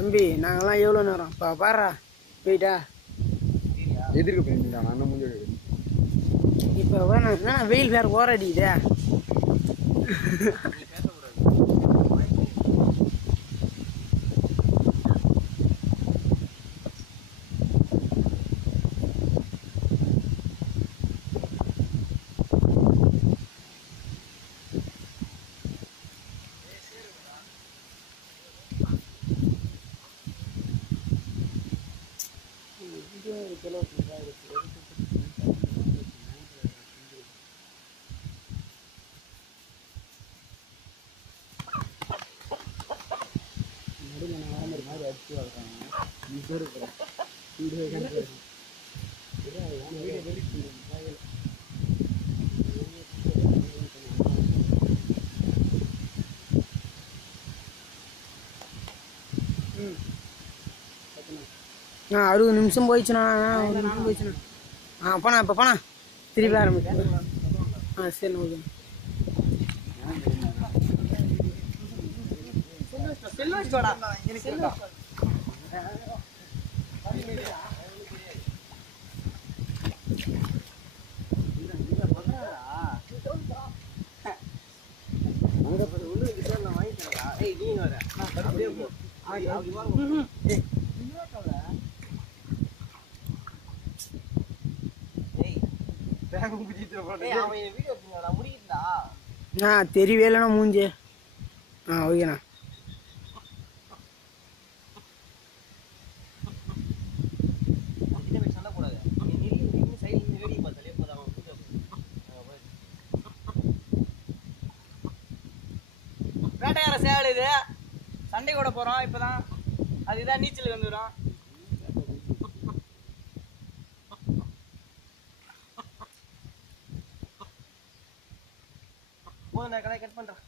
தம்பி நாங்கெல்லாம் எவ்வளோ நேரம் இப்போ பாடுறா போயிட்டா எதிர்க்க போயிருந்தா நான் முடிஞ்சு இப்போ என்ன வெயில் வேறு ஓரடிக்குதே. ஆ 60 நிமிஷம் போயிடுச்சுண்ணா. போனா இப்போ போனா திருப்பி ஆரம்பிச்சு. சரி ஓகே. தெரியவே இல்லைண்ணா மூஞ்சி. ஓகேண்ணா. வேட்டையார சேவல் இது சண்டை கூட போறோம் இப்பதான். அதுதான் நீச்சல் வந்துடும். போதும், நான் கட் பண்றேன்.